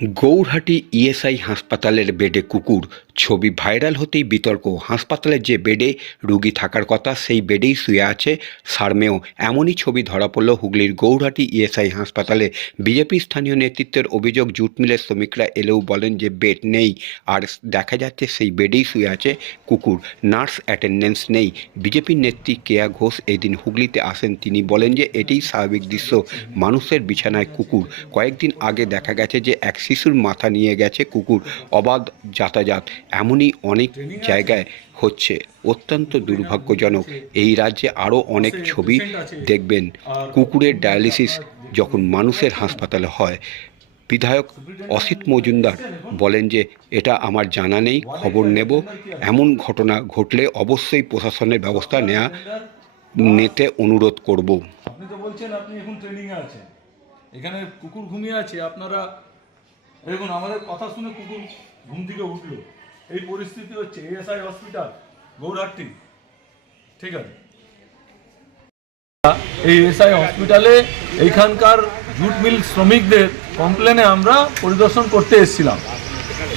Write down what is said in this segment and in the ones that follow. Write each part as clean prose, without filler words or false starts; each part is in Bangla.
গৌরহাটি ইএসআই হাসপাতালের বেডে কুকুর, ছবি ভাইরাল হতেই বিতর্ক। হাসপাতালের যে বেডে রোগী থাকার কথা সেই বেডেই শুয়ে আছে সারমেয়। এমনই ছবি ধরা পড়ল হুগলির গৌরহাটি ইএসআই হাসপাতালে। বিজেপি স্থানীয় নেতৃত্বের অভিযোগ, জুট মিলের শ্রমিকরা এলেও বলেন যে বেড নেই, আর দেখা যাচ্ছে সেই বেডেই শুয়ে আছে কুকুর। নার্স অ্যাটেন্ডেন্স নেই। বিজেপির নেত্রী কেয়া ঘোষ এদিন হুগলিতে আসেন। তিনি বলেন যে এটাই স্বাভাবিক দৃশ্য, মানুষের বিছানায় কুকুর। কয়েকদিন আগে দেখা গেছে যে এক শিশুর মাথা নিয়ে গেছে কুকুর। অবাধ যাতায়াত এমনই অনেক জায়গায় হচ্ছে, অত্যন্ত দুর্ভাগ্যজনক। এই রাজ্যে আরও অনেক ছবি দেখবেন। কুকুরের ডায়ালিসিস যখন মানুষের হাসপাতালে হয়। বিধায়ক অসিত মজুমদার বলেন যে এটা আমার জানা নেই, খবর নেব। এমন ঘটনা ঘটলে অবশ্যই প্রশাসনের ব্যবস্থা নিতে অনুরোধ করব। আপনি তো বলছেন আপনি এখন ট্রেনিং এ আছেন, এখানে কুকুর ঘুমিয়ে আছে, আপনারা দেখুন আমাদের কথা শুনে কুকুর ঘুম থেকে উঠলো। এই পরিস্থিতি হচ্ছে এএসআই হসপিটাল গৌরহাটি, ঠিক আছে? এই এএসআই হসপিটালে এইখানকার জুট মিল শ্রমিকদের কমপ্লেনে আমরা পরিদর্শন করতে এসেছিলাম।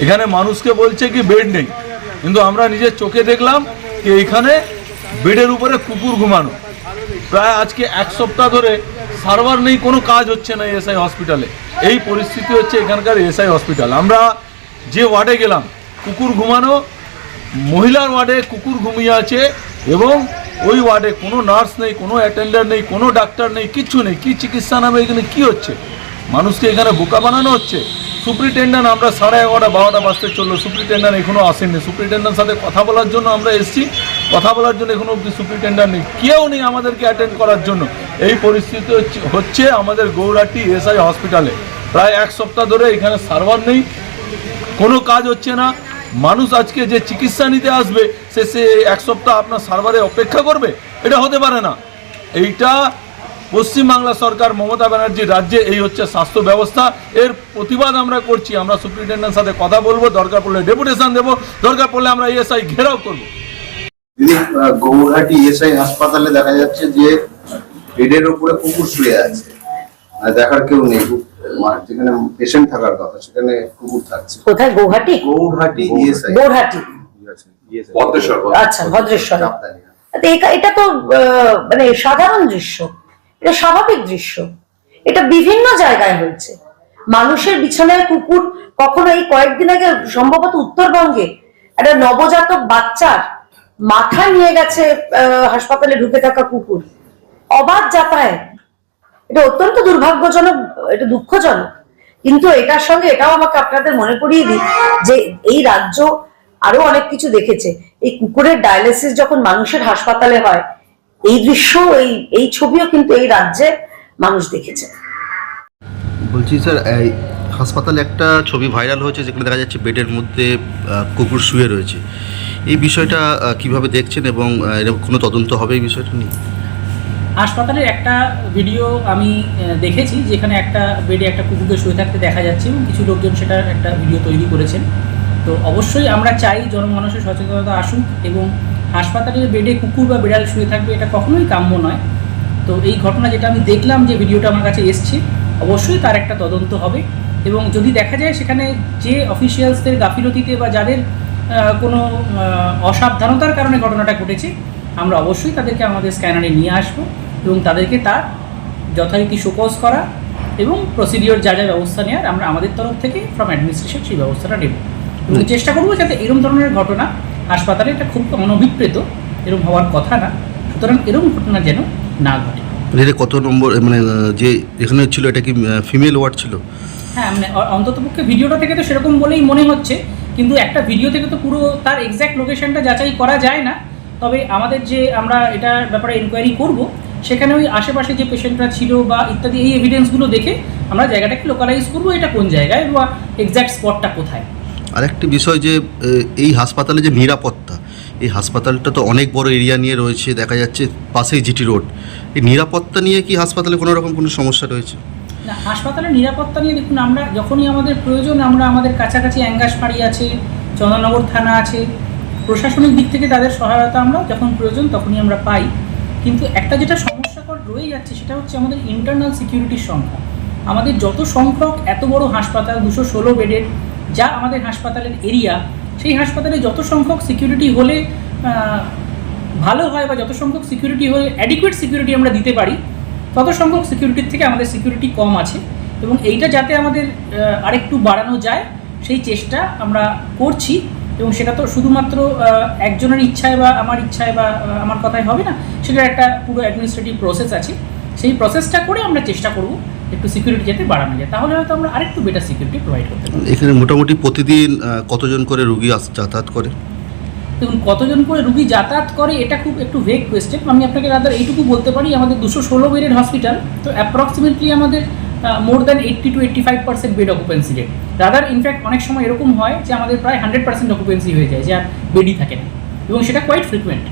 এখানে মানুষকে বলছে কি বেড নেই, কিন্তু আমরা নিজের চোখে দেখলাম কি এইখানে বেডের উপরে কুকুর ঘুমানো। প্রায় আজকে এক সপ্তাহ ধরে সার্ভার নেই, কোনো কাজ হচ্ছে না এএসআই হসপিটালে। এই পরিস্থিতি হচ্ছে এখানকার এএসআই হসপিটাল। আমরা যে ওয়ার্ডে গেলাম, কুকুর ঘুমানো, মহিলার ওয়ার্ডে কুকুর ঘুমিয়ে আছে, এবং ওই ওয়ার্ডে কোনো নার্স নেই, কোনো অ্যাটেন্ডার নেই, কোনো ডাক্তার নেই, কিচ্ছু নেই। কি চিকিৎসা নামে এখানে কি হচ্ছে? মানুষকে এখানে বোকা বানানো হচ্ছে। সুপ্রিনটেন্ডেন্ট, আমরা 11:30 12টা বাজতে চললো, সুপ্রিনটেন্ডেন্ট এখনও আসেননি। সুপ্রিনটেন্ডেন্টের সাথে কথা বলার জন্য আমরা এসেছি, কথা বলার জন্য এখনও অব্দি সুপ্রিনটেন্ডেন্ট নেই, কেউ নেই আমাদেরকে অ্যাটেন্ড করার জন্য। এই পরিস্থিতি হচ্ছে আমাদের গৌরহাটি এসআই হসপিটালে। প্রায় এক সপ্তাহ ধরে এখানে সার্ভার নেই, কোনো কাজ হচ্ছে না। মানুষ আজকে যে চিকিৎসা নিতে আসবে সে এক সপ্তাহ আপনার সার্ভারে অপেক্ষা করবে? এটা হতে পারে না। এইটা পশ্চিমবাংলা সরকার, মমতা ব্যানার্জির রাজ্যে এই হচ্ছে স্বাস্থ্য ব্যবস্থা। এর প্রতিবাদ আমরা করছি। আমরা সুপ্রিনটেন্ডেন্টের সাথে কথা বলবো, দরকার পড়লে ডেপুটেশন দেবো, দরকার পড়লে আমরা ইএসআই ঘেরাও করবো। গৌরহাটি ইএসআই হাসপাতালে দেখা যাচ্ছে যে বেডের উপরে কুকুর শুয়ে আছে, দেখার কেউ নেই। যেখানে পেশেন্ট থাকার কথা সেখানে কুকুর থাকছে। কোথায়? গৌহাটি? গৌরহাটি ইএসআই, গৌরহাটি, ভদ্রেশ্বর। আচ্ছা, ভদ্রেশ্বর। এটা তো মানে সাধারণ দৃশ্য, এটা স্বাভাবিক দৃশ্য। এটা বিভিন্ন জায়গায় হয়েছে। মানুষের বিছানায় কুকুর। কখনো এই কয়েকদিন আগে সম্ভবত উত্তরবঙ্গে একটা নবজাতক বাচ্চার মাথা নিয়ে গেছে হাসপাতালে ঢুকে থাকা কুকুর। অবাধ যাতায়াত, এটা অত্যন্ত দুর্ভাগ্যজনক, এটা দুঃখজনক। কিন্তু এটার সঙ্গে এটাও আমাকে আপনাদের মনে করিয়ে দিই যে এই রাজ্য আরো অনেক কিছু দেখেছে। এই কুকুরের ডায়ালিসিস যখন মানুষের হাসপাতালে হয়, এই দৃশ্য, এই ছবিও কিন্তু এই রাজ্যে মানুষ দেখেছে। বলছি স্যার, এই হাসপাতালে একটা ছবি ভাইরাল হয়েছে যেখানে দেখা যাচ্ছে বেডের মধ্যে কুকুর শুয়ে রয়েছে। এই বিষয়টা কিভাবে দেখছেন, এবং এরকম কোনো তদন্ত হবে এই বিষয়টা নিয়ে? হাসপাতালের একটা ভিডিও আমি দেখেছি, যেখানে একটা বেডে একটা কুকুরকে শুয়ে থাকতে দেখা যাচ্ছে, এবং কিছু লোকজন সেটার একটা ভিডিও তৈরি করেছেন। তো অবশ্যই আমরা চাই জনমানুষের সচেতনতা আসুক, এবং হাসপাতালের বেডে কুকুর বা বিড়াল শুয়ে থাকবে এটা কখনোই কাম্য নয়। তো এই ঘটনা যেটা আমি দেখলাম, যে ভিডিওটা আমার কাছে এসছে, অবশ্যই তার একটা তদন্ত হবে। এবং যদি দেখা যায় সেখানে যে অফিসিয়ালসদের গাফিলতিতে বা যাদের কোনো অসাবধানতার কারণে ঘটনাটা ঘটেছে, আমরা অবশ্যই তাদেরকে আমাদের স্ক্যানারে নিয়ে আসবো, এবং তাদেরকে তার যথারীতি শোকজ করা এবং প্রসিডিওর যা যা ব্যবস্থা নেওয়ার আমরা আমাদের তরফ থেকে ফ্রম অ্যাডমিনিস্ট্রেশন সেই ব্যবস্থাটা নেব, এবং চেষ্টা করবো যাতে এরকম ধরনের ঘটনা হাসপাতালে, এটা খুব অনভিপ্রেত, এরকম হওয়ার কথা না। সুতরাং এরকম ঘটনা যেন না ঘটে। এটা কত নম্বর, মানে যে এখানে ছিল এটা কি ফিমেল ওয়ার্ড ছিল? হ্যাঁ, মানে অন্ততপক্ষে ভিডিওটা থেকে তো সেরকম বলেই মনে হচ্ছে, কিন্তু একটা ভিডিও থেকে তো পুরো তার এক্স্যাক্ট লোকেশনটা যাচাই করা যায় না। তবে আমাদের যে আমরা এটার ব্যাপারে এনকোয়ারি করব, সেখানে ওই আশেপাশে যে পেশেন্টরা ছিল বা ইত্যাদি এই এভিডেন্সগুলো দেখে আমরা জায়গাটাকে লোকালাইজ করবো, এটা কোন জায়গায় বা এক্স্যাক্ট স্পটটা কোথায়। আরেকটি বিষয় যে এই হাসপাতালে যে নিরাপত্তা, এই হাসপাতালটা তো অনেক বড় এরিয়া নিয়ে রয়েছে, দেখা যাচ্ছে পাশেই জিটি রোড। এই নিরাপত্তা নিয়ে কি হাসপাতালে কোনো রকম কোনো সমস্যা রয়েছে? না, হাসপাতালের নিরাপত্তা নিয়ে দেখুন, আমরা যখনই আমাদের প্রয়োজন, আমরা আমাদের কাছাকাছি অ্যাঙ্গাসবাড়ি আছে, চন্দননগর থানা আছে, প্রশাসনিক দিক থেকে তাদের সহায়তা আমরা যখন প্রয়োজন তখনই আমরা পাই। কিন্তু একটা যেটা সমস্যাকর রয়ে যাচ্ছে সেটা হচ্ছে আমাদের ইন্টারনাল সিকিউরিটির সংখ্যা। আমাদের যত সংখ্যক এত বড় হাসপাতাল 216 বেডের যা আমাদের হাসপাতালের এরিয়া, সেই হাসপাতালে যত সংখ্যক সিকিউরিটি হলে ভালো হয় বা যত সংখ্যক সিকিউরিটি হলে অ্যাডিকুয়েট সিকিউরিটি আমরা দিতে পারি, তত সংখ্যক সিকিউরিটির থেকে আমাদের সিকিউরিটি কম আছে এবং এইটা যাতে আমাদের আরেকটু বাড়ানো যায় সেই চেষ্টা আমরা করছি। এবং সেটা তো শুধুমাত্র একজনের ইচ্ছায় বা আমার ইচ্ছায় বা আমার কথায় হবে না, সেটার একটা পুরো অ্যাডমিনিস্ট্রেটিভ প্রসেস আছে। সেই প্রসেসটা করে আমরা চেষ্টা করব একটু সিকিউরিটি যাতে বাড়ানো যায়, তাহলে হয়তো আমরা আরেকটু বেটার সিকিউরিটি প্রোভাইড করতে পারব। এখানে মোটামুটি প্রতিদিন কতজন করে রুগী যাতায়াত করে? দেখুন, কতজন করে রুগী যাতায়াত করে এটা খুব একটু ভেগ কোয়েশ্চেন। আমি আপনাকে রাদার এইটুকু বলতে পারি, আমাদের 216 বেডের হসপিটাল, তো অ্যাপ্রক্সিমেটলি আমাদের more than 80 to 85% bed occupancy rate. Rather in fact অনেক সময় এরকম হয় যে আমাদের প্রায় 100% অকুপেন্সি হয়ে যায়, যে আর বেডই থাকে না, এবং সেটা quite frequent.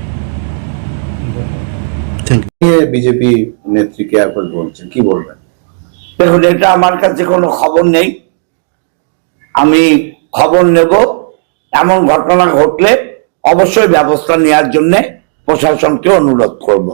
Thank you. BJP নেত্রী কেয়ার করে বলছেন, কি বলবেন? দেখুন, এটা আমার কাছে কোনো খবর নেই, আমি খবর নেব। এমন ঘটনা ঘটলে অবশ্যই ব্যবস্থা নেওয়ার জন্য প্রশাসনকে অনুরোধ করব।